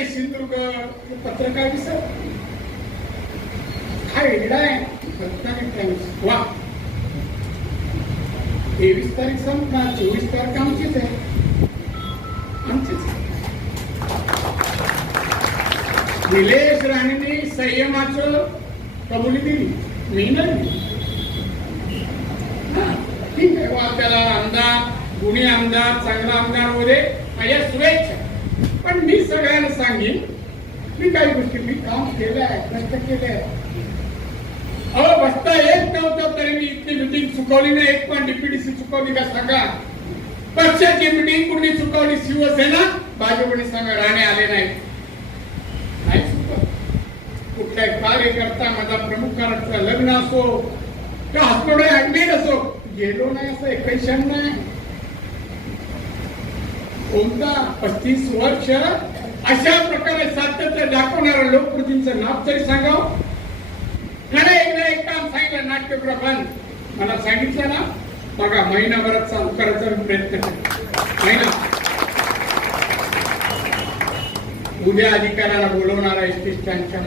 आहे सिंधुदुर्ग पत्रकार दिसत? हा वेगळा आहे. सत्तावीस वा. तेवीस तारीख संपणार. चोवीस तारीख आमचीच आहे. आमचीच निलेश राणेने संयमाच कबुली दिली. मी नाही ठीक आहे. वा त्याला आमदार गुणी आमदार चांगला आमदार वगैरे माझ्या शुभेच्छा. पण मी सगळ्यांना सांगेन मी काही गोष्टी मी काम केलंय कष्ट केलंय. अहो बसता येत नव्हतं तरी मी इतकी मिटिंग चुकवली नाही. एक पण डीपीडीसी चुकवली का सांगा. पक्षाची मिटिंग कुणी चुकवली? शिवसेना? भाजपने सांगा राणे आले नाही नाही चुकत कुठल्याही कार्यकर्ता माझा प्रमुख लग्न असो का हॉस्पिटल ऍडमिट असो गेलो नाही असं एक क्षण नाही. कोणता पस्तीस वर्ष अशा प्रकारे सातत्य दाखवणाऱ्या लोकप्रतिनिधीचं नाव तरी सांगावं? मला एकदा एक काम सांगितलं नाट्यप्रबंध मला सांगितलं ना बघा महिनाभरात चालू करायचा मी प्रयत्न केला महिना. उद्या अधिकाऱ्याला बोलवणारा एस टी स्टँडच्या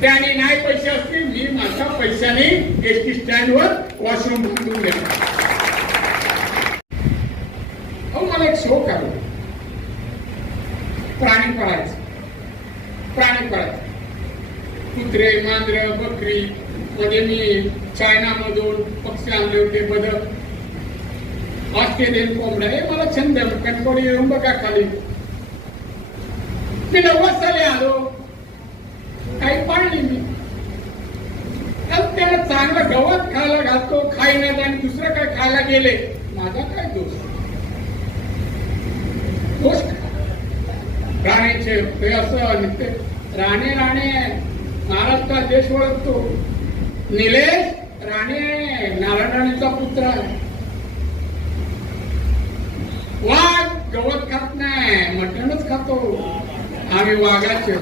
त्याने नाही पैसे असतील मी माझ्या पैशाने एस टी स्टँडवर वॉशरूम बांधून देणार. अहो मला एक शोक आलो प्राणी पाळायचं. प्राणी पाळायचं. कुत्रे मांजर बकरी मध्ये मी चायना मधून पक्षी आणले होते बदक. ऑस्ट्रेलियन कोंबड्या हे मला छंद कणकोडी येऊन बघा खाली? मी नव्वद साली आलो. काही पाळली मी त्याला चांगलं गवत खायला घालतो खाईनात आणि दुसरं काय खायला गेले? माझा काय दोष? गोष्ट राणेचे ते असं राणे राणे महाराष्ट्रात देश ओळखतो? निलेश राणे नारायण राणेचा पुत्र आहे. वाघ गवत खात नाही मटणच खातो. आम्ही वाघाचे.